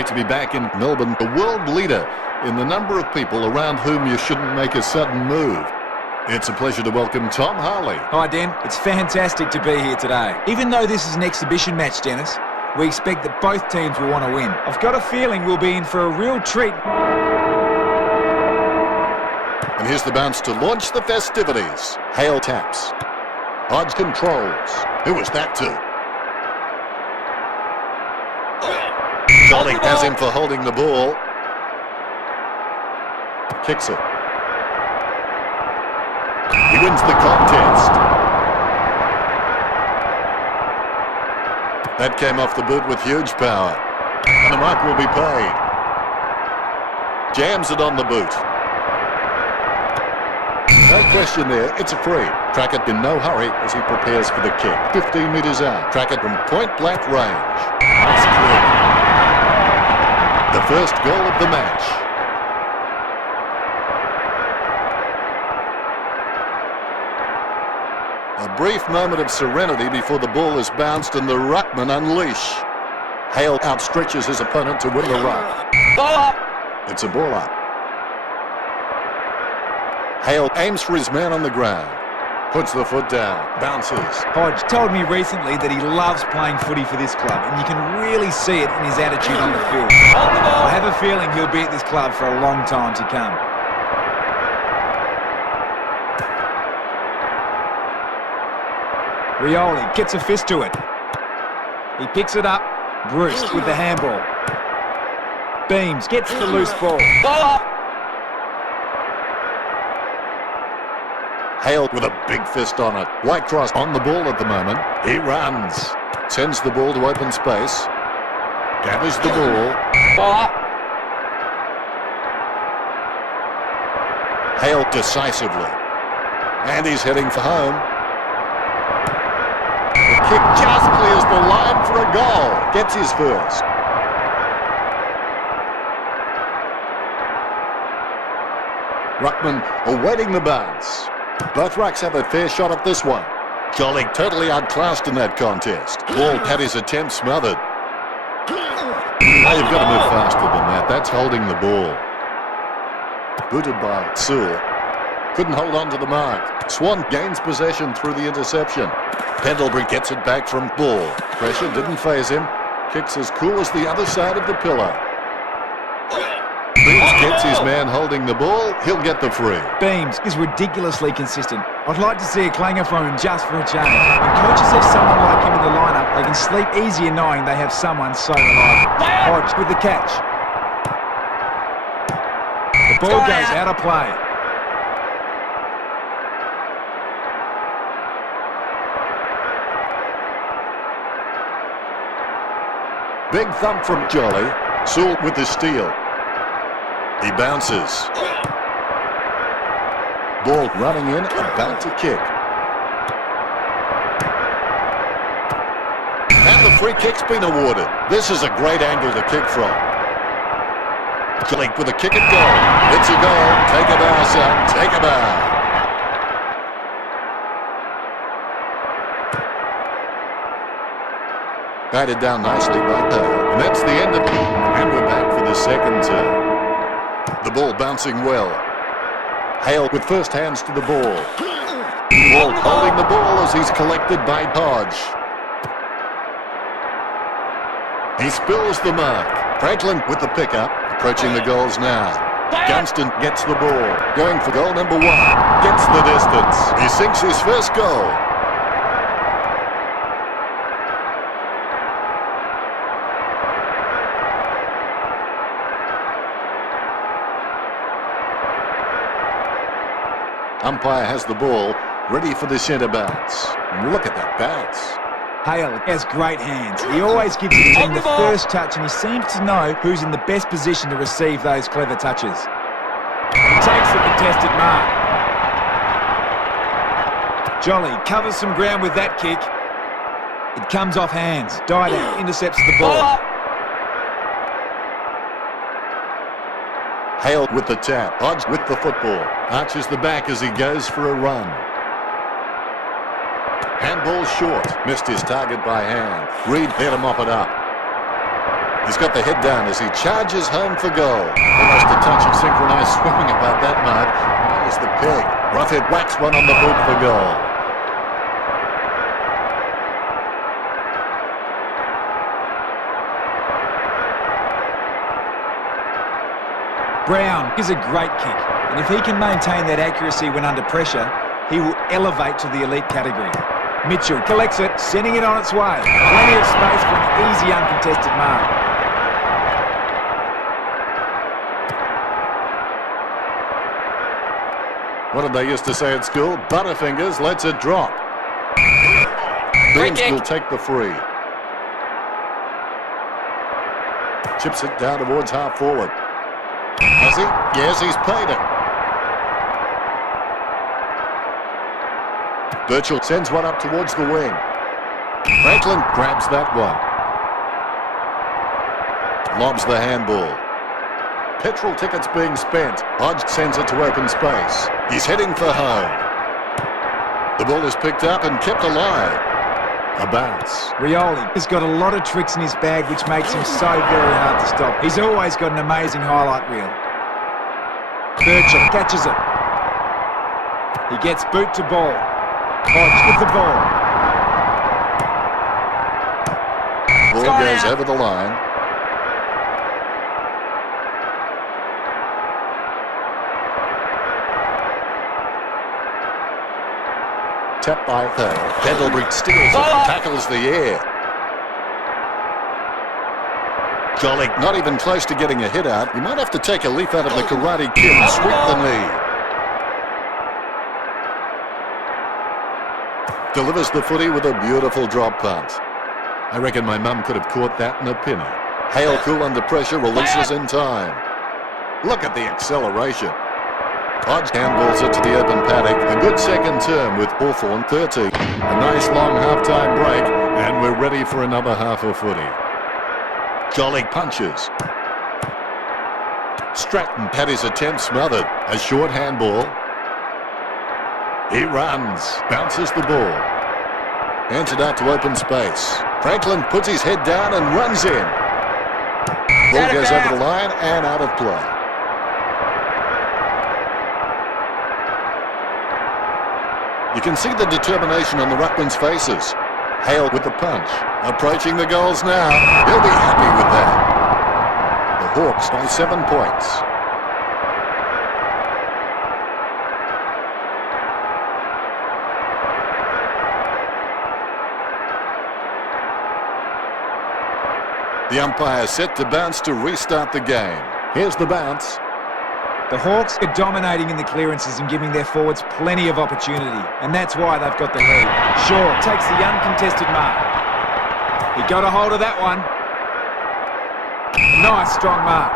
Great to be back in Melbourne, the world leader in the number of people around whom you shouldn't make a sudden move. It's a pleasure to welcome Tom Harley. Hi, Dan. It's fantastic to be here today. Even though this is an exhibition match, Dennis, we expect that both teams will want to win. I've got a feeling we'll be in for a real treat. And here's the bounce to launch the festivities. Hale taps. Hodge controls. Who was that to? Jolly has him for holding the ball. Kicks it. He wins the contest. That came off the boot with huge power. And the mark will be paid. Jams it on the boot. No question there, it's a free. Trackett in no hurry as he prepares for the kick. 15 metres out. Trackett from point-blank range. That's clear. The first goal of the match. A brief moment of serenity before the ball is bounced and the ruckman unleash. Hale outstretches his opponent to win the ruck. Ball up! It's a ball up. Hale aims for his man on the ground. Puts the foot down. Bounces. Hodge told me recently that he loves playing footy for this club, and you can really see it in his attitude on the field. I have a feeling he'll be at this club for a long time to come. Rioli gets a fist to it. He picks it up. Bruce with the handball. Beams gets the loose ball. Ball up! Hale with a big fist on it. Whitecross on the ball at the moment. He runs. Sends the ball to open space. Gathers the ball. Ball up! Hale decisively. And he's heading for home. The kick just clears the line for a goal. Gets his first. Ruckman awaiting the bounce. Both rucks have a fair shot at this one. Jolly totally outclassed in that contest. Ball had his attempt smothered. Now you've got to move faster than that. That's holding the ball. Booted by Sewell. Couldn't hold on to the mark. Swan gains possession through the interception. Pendlebury gets it back from Ball. Pressure didn't faze him. Kicks as cool as the other side of the pillar. Beams gets his man holding the ball. He'll get the free. Beams is ridiculously consistent. I'd like to see a clanger from him just for a change. When coaches have someone like him in the lineup, they can sleep easier knowing they have someone so reliable. Hodge with the catch. The ball goes out of play. Big thump from Jolly. Sewell with the steal. He bounces. Ball running in, about to kick. And the free kick's been awarded. This is a great angle to kick from. Jolly with a kick and goal. It's a goal. Take a bow, son. Take a bow. Batted down nicely by Hale. And that's the end of it. And we're back for the second term. The ball bouncing well. Hale with first hands to the ball. Ball holding the ball as he's collected by Hodge. He spills the mark. Franklin with the pickup. Approaching the goals now. Gunston gets the ball. Going for goal number 1. Gets the distance. He sinks his first goal. Umpire has the ball, ready for the centre bounce. Look at that bounce. Hale has great hands. He always gives his team the first touch, and he seems to know who's in the best position to receive those clever touches. He takes the contested mark. Jolly covers some ground with that kick. It comes off hands. Didak intercepts the ball. Hale with the tap. Hodge with the football. Arches the back as he goes for a run. Handball short. Missed his target by hand. Reed there to mop it up. He's got the head down as he charges home for goal. Almost a touch of synchronised swimming about that mark. Minus the peg. Roughhead whacks one on the boot for goal. Brown is a great kick, and if he can maintain that accuracy when under pressure, he will elevate to the elite category. Mitchell collects it, sending it on its way. Plenty of space for an easy, uncontested mark. What did they used to say at school? Butterfingers lets it drop. Beams will take the free. Chips it down towards half forward. Has he? Yes, he's paid it. Birchall sends one up towards the wing. Franklin grabs that one. Lobs the handball. Petrol tickets being spent. Hodge sends it to open space. He's heading for home. The ball is picked up and kept alive. A bounce. Rioli has got a lot of tricks in his bag which makes him so very hard to stop. He's always got an amazing highlight reel. Birchall catches it. He gets boot to ball. Hodge with the ball. Ball goes over the line. Tap by Hale. Pendlebury steals it and tackles the air. Jolly not even close to getting a hit out. You might have to take a leaf out of the Karate Kid and sweep the knee. Delivers the footy with a beautiful drop punt. I reckon my mum could have caught that in a penny. Hale, cool under pressure, releases in time. Look at the acceleration. Hodge handballs it to the open paddock. A good second term with Hawthorn 30. A nice long half-time break, and we're ready for another half of footy. Jolly punches. Stratton had his attempt smothered. A short handball. He runs. Bounces the ball. Hands it out to open space. Franklin puts his head down and runs in. Ball goes over the line and out of play. You can see the determination on the ruckman's faces. Hale with the punch. Approaching the goals now. He'll be happy with that. The Hawks by 7 points. The umpire set to bounce to restart the game. Here's the bounce. The Hawks are dominating in the clearances and giving their forwards plenty of opportunity, and that's why they've got the lead. Shaw takes the uncontested mark. He got a hold of that one. Nice, strong mark.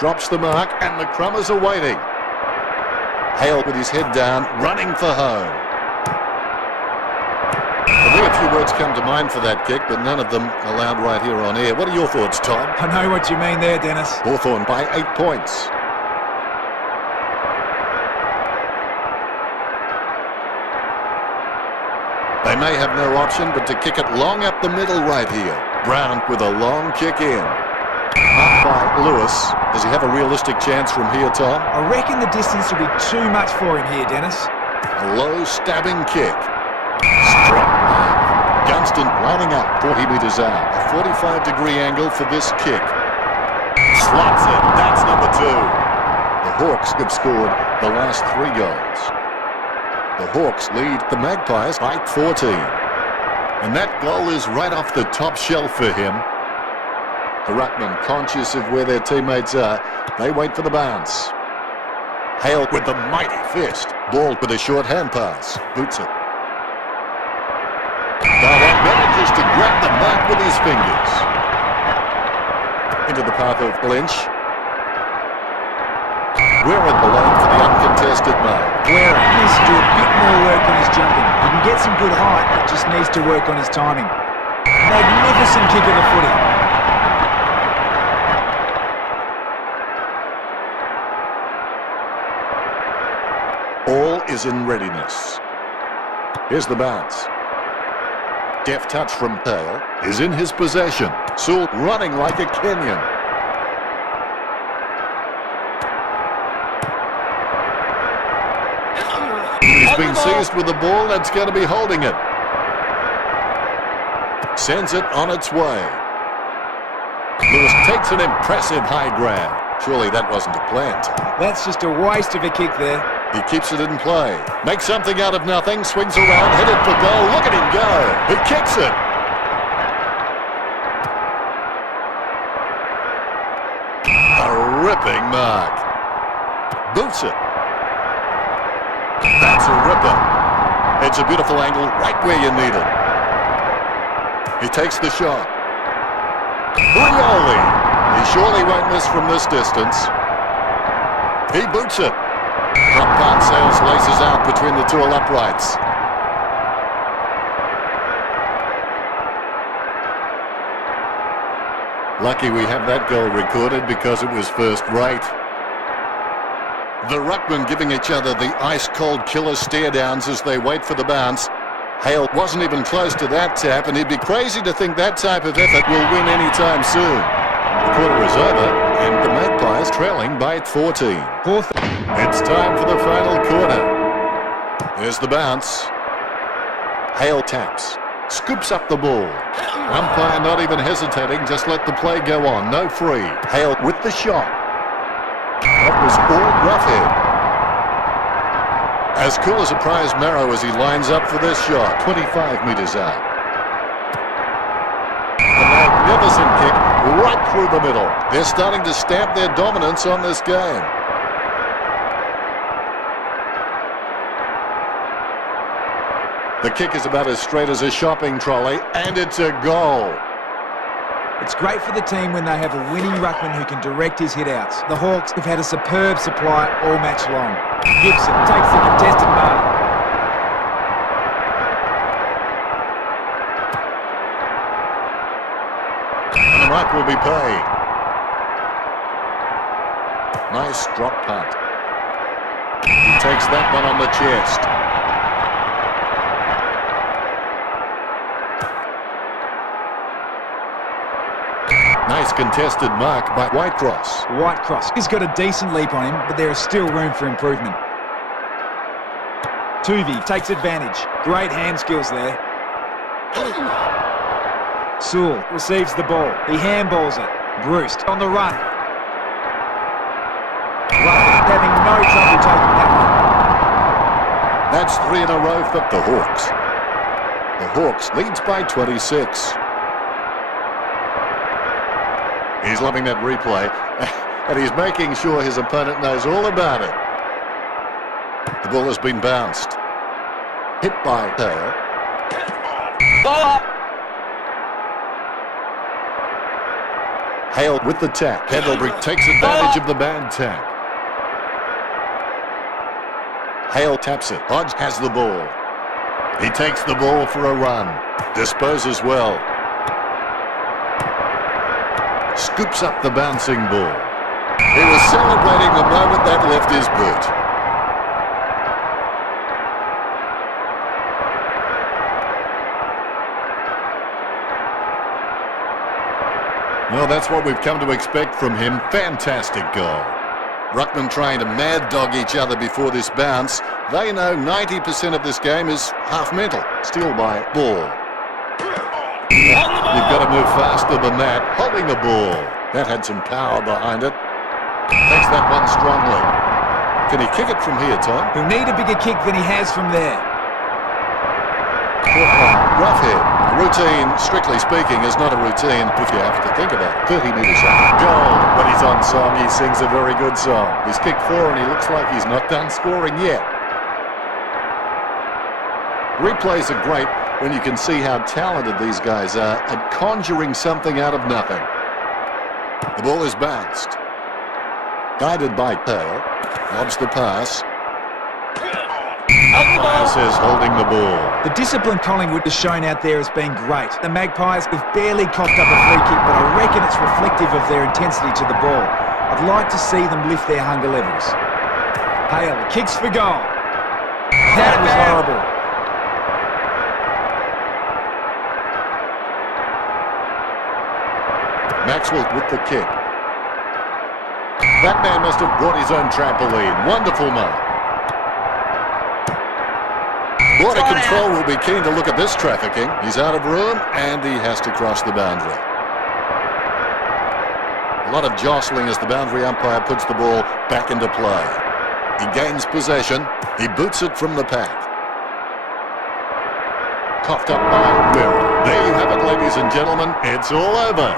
Drops the mark, and the Crummers are waiting. Hale with his head down, running for home. I think a few words come to mind for that kick, but none of them allowed right here on air. What are your thoughts, Tom? I know what you mean there, Dennis. Hawthorn by 8 points. They may have no option but to kick it long up the middle right here. Brown with a long kick in. Marked by Lewis. Does he have a realistic chance from here, Tom? I reckon the distance will be too much for him here, Dennis. A low stabbing kick. Strong mark. Gunston lining up 40 metres out. A 45-degree angle for this kick. Slots it. That's number 2. The Hawks have scored the last 3 goals. The Hawks lead the Magpies by 14. And that goal is right off the top shelf for him. The ruckman, conscious of where their teammates are, they wait for the bounce. Hale with the mighty fist. Ball with a short hand pass. Boots it. Darwin manages to grab the mark with his fingers. Into the path of Lynch. Guerin alone for the uncontested mark. Guerin needs to do a bit more work on his jumping. He can get some good height, but just needs to work on his timing. Magnificent kick of the footy. All is in readiness. Here's the bounce. Deft touch from Hale is in his possession. Sewell running like a Kenyan. He's been seized with the ball. That's going to be holding it. Sends it on its way. Lewis takes an impressive high grab. Surely that wasn't a plan, Tom. That's just a waste of a kick there. He keeps it in play. Makes something out of nothing. Swings around, headed for goal. Look at him go. He kicks it. A ripping mark. Boots it. That's a ripper. It's a beautiful angle right where you need it. He takes the shot. Rioli. He surely won't miss from this distance. He boots it. Front part sails laces out between the tall uprights. Lucky we have that goal recorded because it was first rate. The ruckmen giving each other the ice-cold killer stare-downs as they wait for the bounce. Hale wasn't even close to that tap, and he'd be crazy to think that type of effort will win any time soon. The quarter is over, and the Magpies trailing by 14. It's time for the final quarter. There's the bounce. Hale taps. Scoops up the ball. Umpire not even hesitating, just let the play go on. No free. Hale with the shot. That was all roughhead. As cool as a prize marrow as he lines up for this shot. 25 metres out. A magnificent kick right through the middle. They're starting to stamp their dominance on this game. The kick is about as straight as a shopping trolley, and it's a goal. It's great for the team when they have a winning ruckman who can direct his hit-outs. The Hawks have had a superb supply all match long. Gibson takes the contested mark. And the mark will be paid. Nice drop punt. He takes that one on the chest. Nice contested mark by Whitecross. Whitecross. He's got a decent leap on him, but there is still room for improvement. Tuvey takes advantage. Great hand skills there. Sewell receives the ball. He handballs it. Bruce on the run. Having no trouble taking that one. That's 3 in a row for the Hawks. The Hawks leads by 26. He's loving that replay, and he's making sure his opponent knows all about it. The ball has been bounced. Hit by Hale. Ball up. Hale with the tap. Pendlebury takes advantage of the bad tap. Hale taps it. Hodge has the ball. He takes the ball for a run. Disposes well. Scoops up the bouncing ball. He was celebrating the moment that left his boot. Well, that's what we've come to expect from him. Fantastic goal. Ruckman trying to mad dog each other before this bounce. They know 90% of this game is half mental. Steal by ball. You've got to move faster than that. Holding the ball. That had some power behind it. Takes that one strongly. Can he kick it from here, Tom? He'll need a bigger kick than he has from there. Roughhead. Routine, strictly speaking, is not a routine if you have to think about it. 30 metres out. Goal. When he's on song, he sings a very good song. He's kicked 4 and he looks like he's not done scoring yet. Replays are great when you can see how talented these guys are at conjuring something out of nothing. The ball is bounced. Guided by Hale. Lobs the pass. Umpire says holding the ball. The discipline Collingwood has shown out there has been great. The Magpies have barely coughed up a free kick, but I reckon it's reflective of their intensity to the ball. I'd like to see them lift their hunger levels. Hale kicks for goal. That was horrible. Maxwell with the kick. That man must have brought his own trampoline. Wonderful mark. Border control will be keen to look at this trafficking. He's out of room and he has to cross the boundary. A lot of jostling as the boundary umpire puts the ball back into play. He gains possession. He boots it from the pack. Coughed up by Will. There you have it, ladies and gentlemen. It's all over.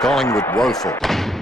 Collingwood woeful.